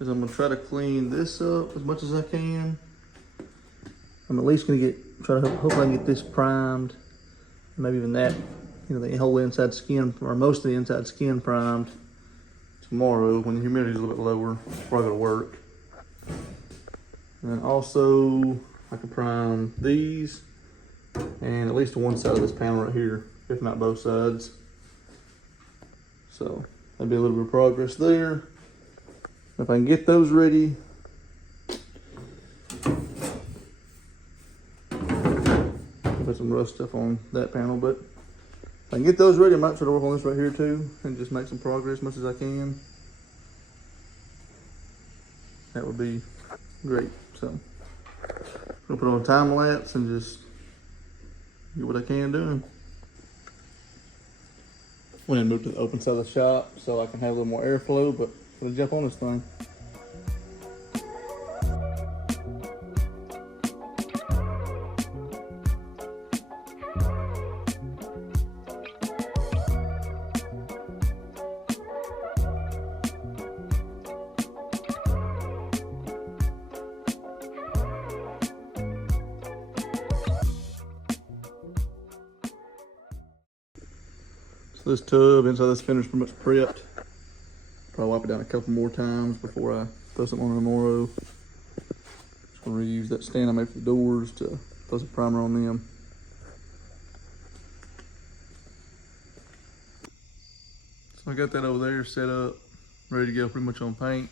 is I'm gonna try to clean this up as much as I can. I'm at least gonna hopefully I can get this primed. Maybe even that, the whole inside skin, or most of the inside skin primed tomorrow when the humidity is a little bit lower. It's probably gonna work. And then also, I can prime these and at least one side of this panel right here, if not both sides. So that'd be a little bit of progress there. If I can get those ready, put some rust stuff on that panel, but if I can get those ready, I might try to work on this right here too and just make some progress as much as I can. That would be great. So I'm gonna put on a time lapse and just get what I can do. Went and moved to the open side of the shop so I can have a little more airflow, but I'm gonna jump on this thing. So this tub inside this fender is pretty much prepped. Probably wipe it down a couple more times before I throw something on tomorrow. Just gonna reuse that stand I made for the doors to throw some primer on them. So I got that over there set up, ready to go pretty much on paint,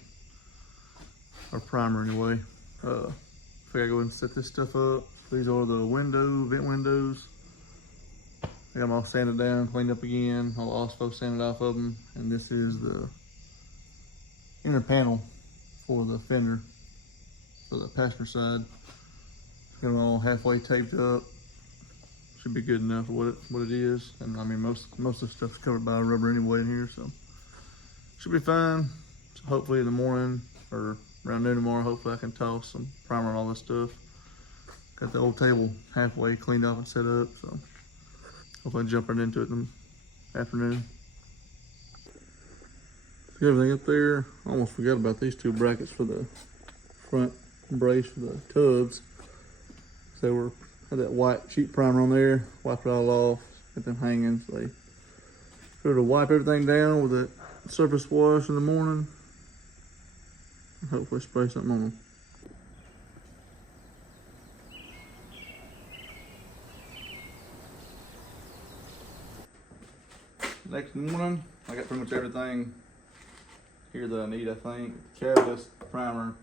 or primer anyway. I gotta go ahead and set this stuff up. These are the vent windows. I got them all sanded down, cleaned up again, all the OSPO sanded off of them. And this is the inner panel for the fender, for the passenger side. Got them all halfway taped up. Should be good enough for what it is. And I mean, most of the stuff's covered by rubber anyway in here, so should be fine. So hopefully in the morning or around noon tomorrow, hopefully I can toss some primer on all this stuff. Got the old table halfway cleaned off and set up, so hopefully I jump right into it in the afternoon. Got everything up there. I almost forgot about these two brackets for the front brace for the tubs. So had that white sheet primer on there, wiped it all off, got them hanging. So they sort of wipe everything down with that surface wash in the morning, and hopefully spray something on them. Next morning, I got pretty much everything here that I need, I think. Catalyst, primer,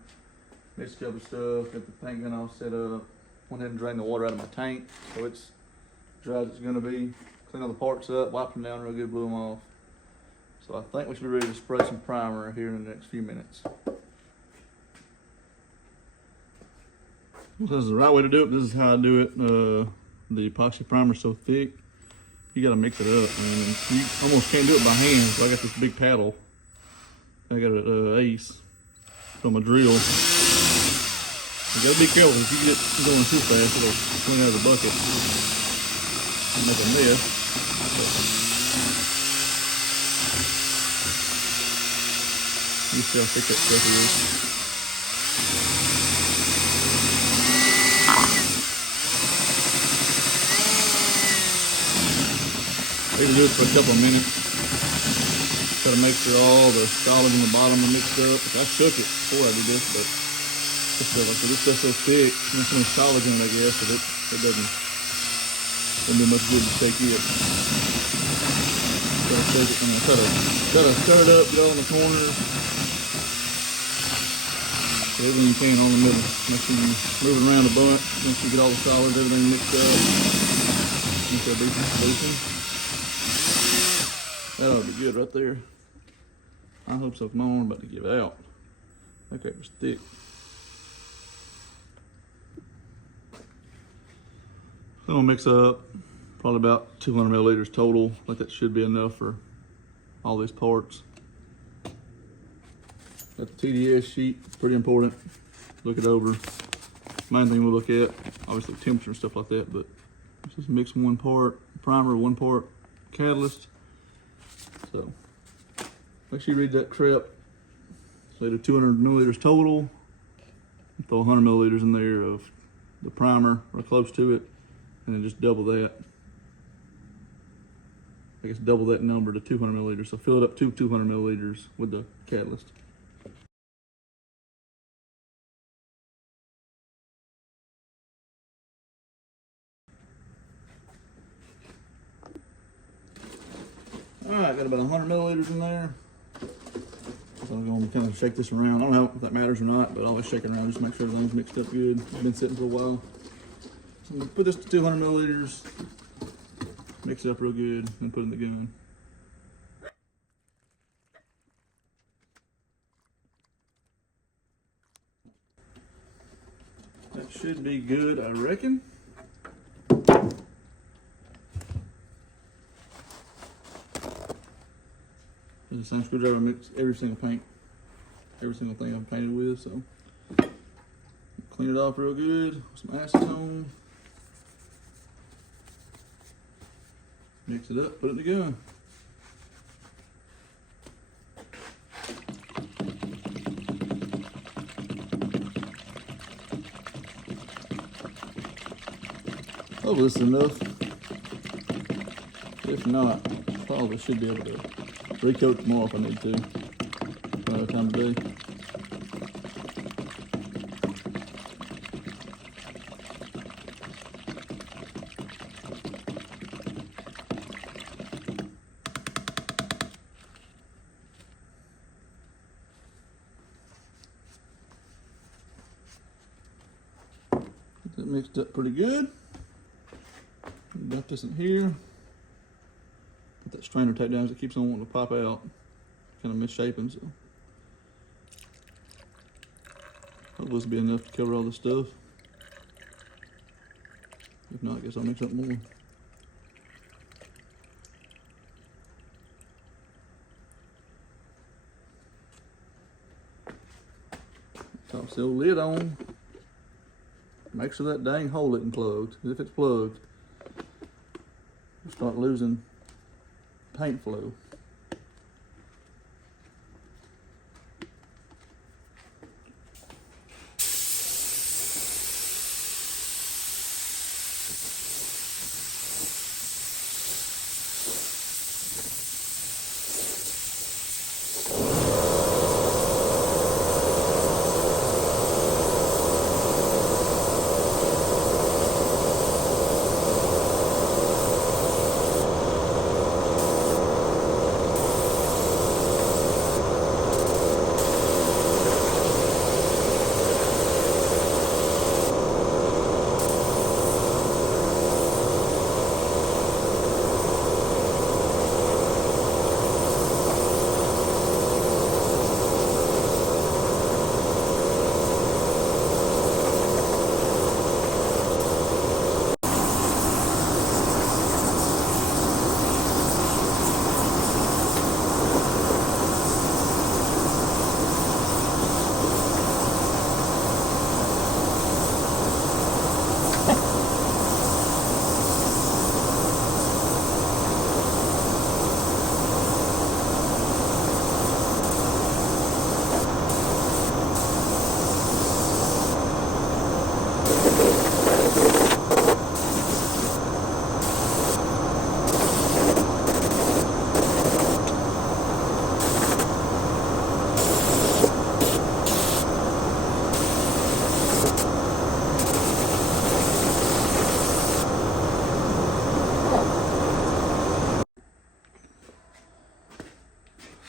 mixed up stuff, got the paint gun all set up. Went ahead and drained the water out of my tank, so it's dry as it's gonna be. Clean all the parts up, wipe them down real good, blew them off. So I think we should be ready to spray some primer here in the next few minutes. This is the right way to do it. This is how I do it. The epoxy primer's so thick, you gotta mix it up, man. And you almost can't do it by hand. So I got this big paddle. I got an Ace from a drill. You gotta be careful. If you get going too fast, it'll swing out of the bucket and make a mess. You see how thick that stuff is. We can do it for a couple of minutes. Try to make sure all the solids in the bottom are mixed up. I shook it before I did this, but this stuff's so thick, there's so many solids in it, I guess, that it doesn't do much good to shake it. Gotta shake it, try to stir it up, get all in the corners. Get everything you can on the middle. Make sure you move it around a bunch. Make sure you get all the solids, everything mixed up. Make sure decent solution. That ought to be good right there. I hope so. My arm about to give out. That crap was thick. I'm gonna mix up probably about 200 milliliters total. Like that should be enough for all these parts. Got the TDS sheet, pretty important. Look it over. Main thing we'll look at, obviously temperature and stuff like that, but just mix 1 part primer, 1 part catalyst. So make sure you read that crap So they do 200 milliliters total. Throw 100 milliliters in there of the primer or close to it, and then just double that. I guess double that number to 200 milliliters. So fill it up to 200 milliliters with the catalyst. All right, got about 100 milliliters in there. So I'm going to kind of shake this around. I don't know if that matters or not, but I'll always shake it around just to make sure everything's mixed up good. It's been sitting for a while. So I'm going to put this to 200 milliliters, mix it up real good, and put it in the gun. That should be good, I reckon. The same screwdriver mix every single thing I'm painted with. So clean it off real good with some acetone. Mix it up, put it in the gun. Hopefully this is enough. If not, probably should be able to recoat tomorrow if I need to. Another time of day. Get that mixed up pretty good. Dump this in here. Put that strainer tape down as it keeps on wanting to pop out. Kind of misshapen, so. Hopefully this will be enough to cover all this stuff. If not, I guess I'll mix up more. Top seal lid on. Make sure that dang hole isn't plugged. If it's plugged, you'll start losing paint flow.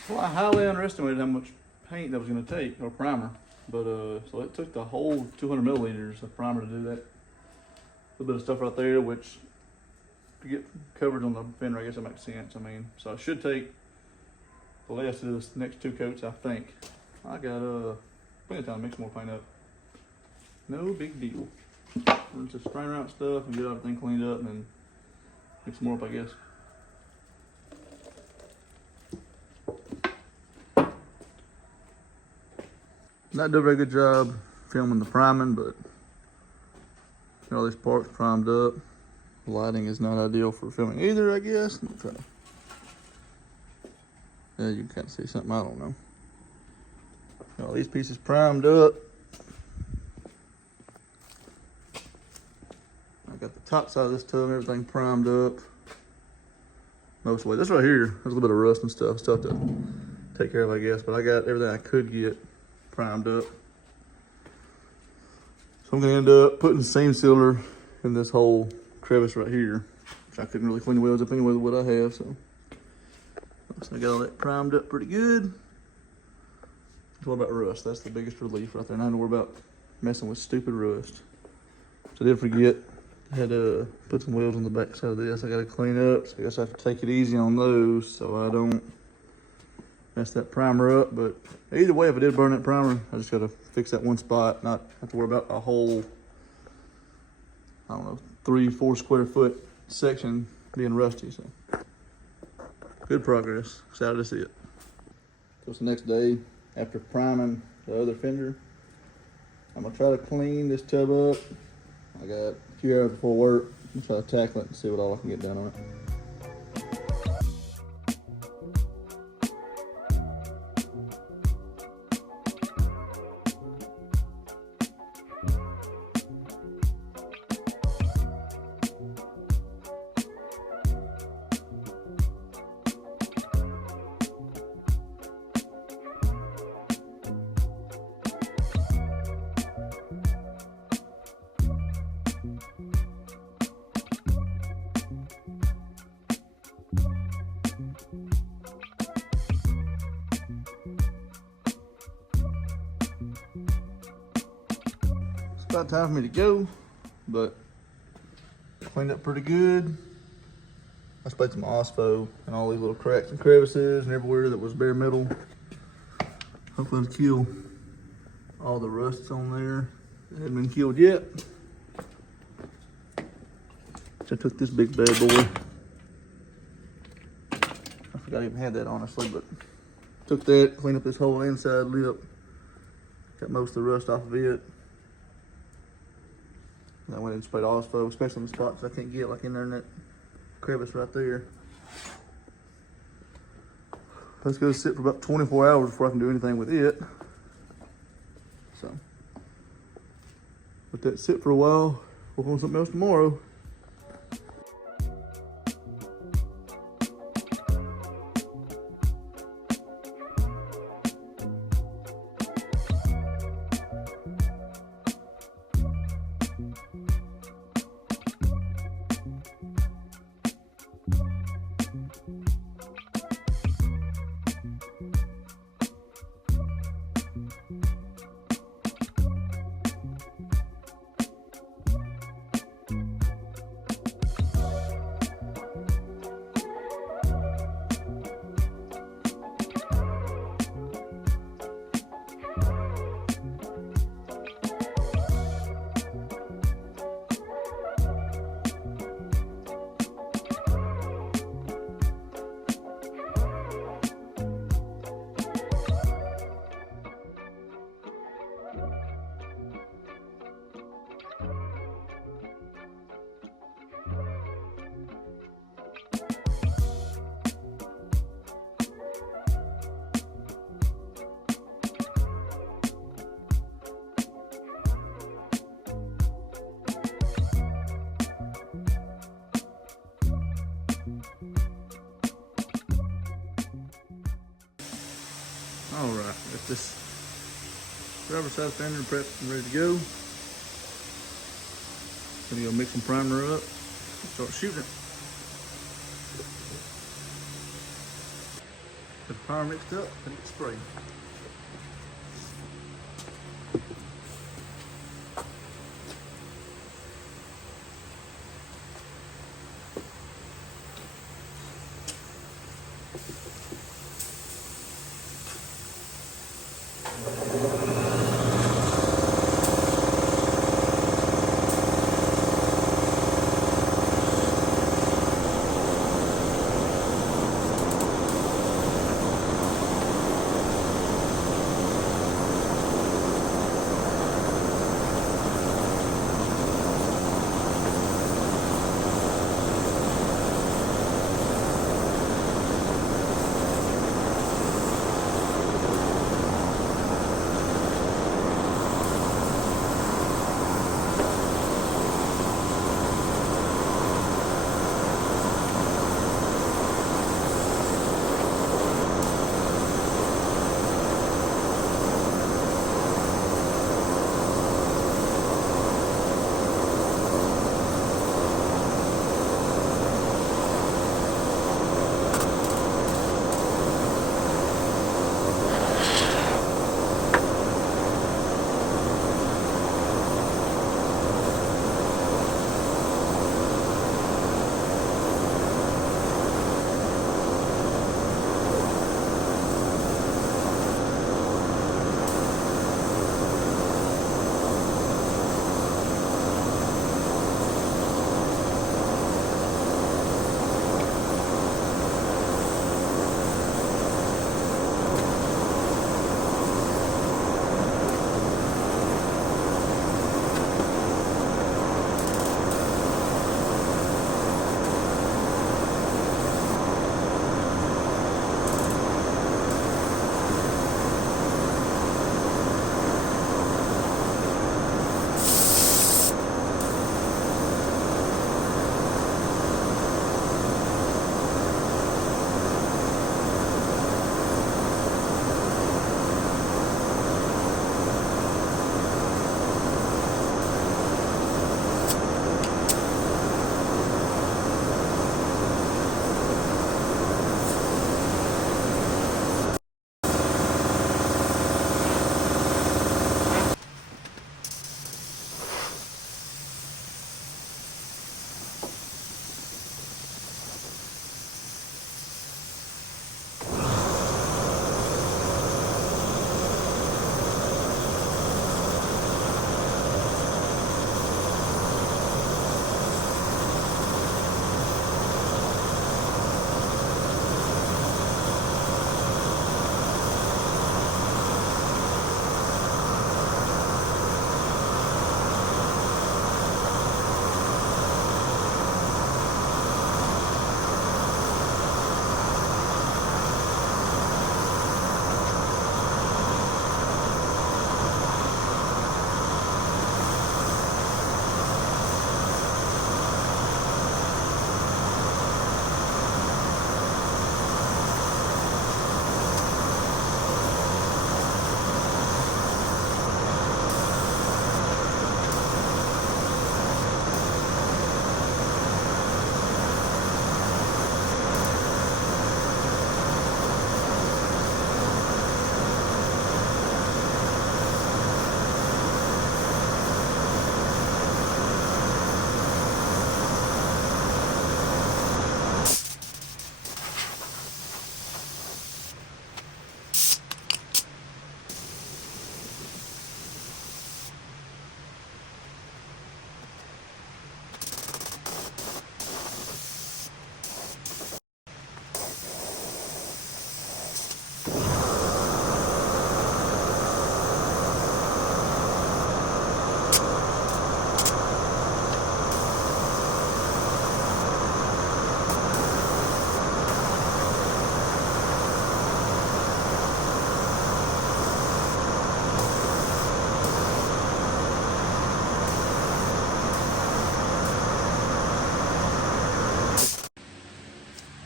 Well, I highly underestimated how much paint that was going to take, or primer. But so it took the whole 200 milliliters of primer to do that. A little bit of stuff right there, which to get coverage on the fender, I guess that makes sense. I mean, so I should take the last of this next two coats, I think. I got plenty of time to mix more paint up. No big deal. We're just spraying around stuff and get everything cleaned up and then mix more up, I guess. Not do a very good job filming the priming, but got all these parts primed up. The lighting is not ideal for filming either, I guess. Let me try. Yeah, you can kind of see something, I don't know. Got all these pieces primed up. I got the top side of this tub and everything primed up. Most of the way. This right here, there's a little bit of rust and stuff to take care of, I guess. But I got everything I could get primed up. So I'm gonna end up putting seam sealer in this whole crevice right here, which I couldn't really clean the welds up anyway with what I have. So I got all that primed up pretty good. What about rust? That's the biggest relief right there. And I don't worry about messing with stupid rust. So I did forget, I had to put some welds on the back side of this. I got to clean up, so I guess I have to take it easy on those so I don't mess that primer up. But either way, if I did burn that primer, I just got to fix that one spot, not have to worry about a whole, I don't know, 3-4 square foot section being rusty. So good progress. Excited to see it. So it's the next day after priming the other fender. I'm gonna try to clean this tub up. I got a few hours before work. I'm gonna try to tackle it and see what all I can get done on it. About time for me to go, but cleaned up pretty good. I sprayed some Ospo and all these little cracks and crevices and everywhere that was bare metal. Hopefully it'll kill all the rusts on there that hadn't been killed yet. So I took this big bad boy. I forgot I even had that honestly, but took that, cleaned up this whole inside lip. Got most of the rust off of it. I went and sprayed Ospo, especially in the spots I can't get, like in there in that crevice right there. Let's go sit for about 24 hours before I can do anything with it. So, let that sit for a while, work on something else tomorrow. All right, got this rubber side fender prepped and ready to go. Gonna go mix some primer up and start shooting it. Get the primer mixed up and get sprayed.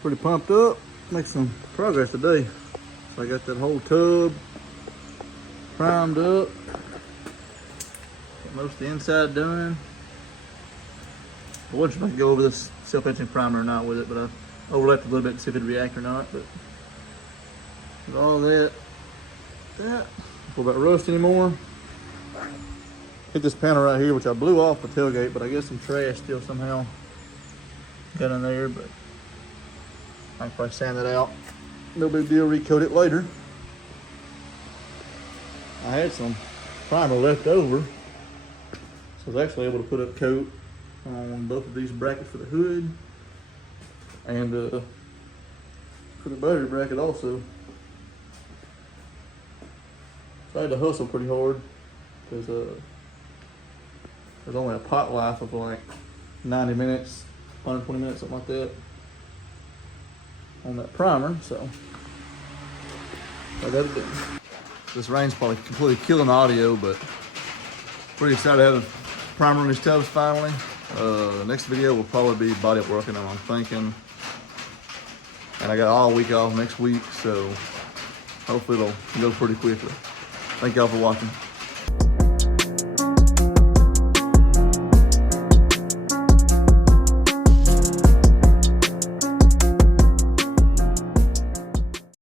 pretty pumped up. Make some progress today. So I got that whole tub primed up. Got most of the inside done. I wasn't sure if I could go over this self-etching primer or not with it, but I overlapped a little bit to see if it'd react or not. But with all that, don't worry about rust anymore. Hit this panel right here, which I blew off the tailgate, but I guess some trash still somehow got in there, but I can probably sand that out. No big deal, recoat it later. I had some primer left over, so I was actually able to put a coat on both of these brackets for the hood and for the battery bracket also. So I had to hustle pretty hard because there's only a pot life of like 90 minutes, 120 minutes, something like that on that primer, so I got it done. This rain's probably completely killing the audio, but pretty excited to have a primer on these tubs finally. The next video will probably be body up working on, I'm thinking. And I got all week off next week, so hopefully it'll go pretty quickly. Thank y'all for watching.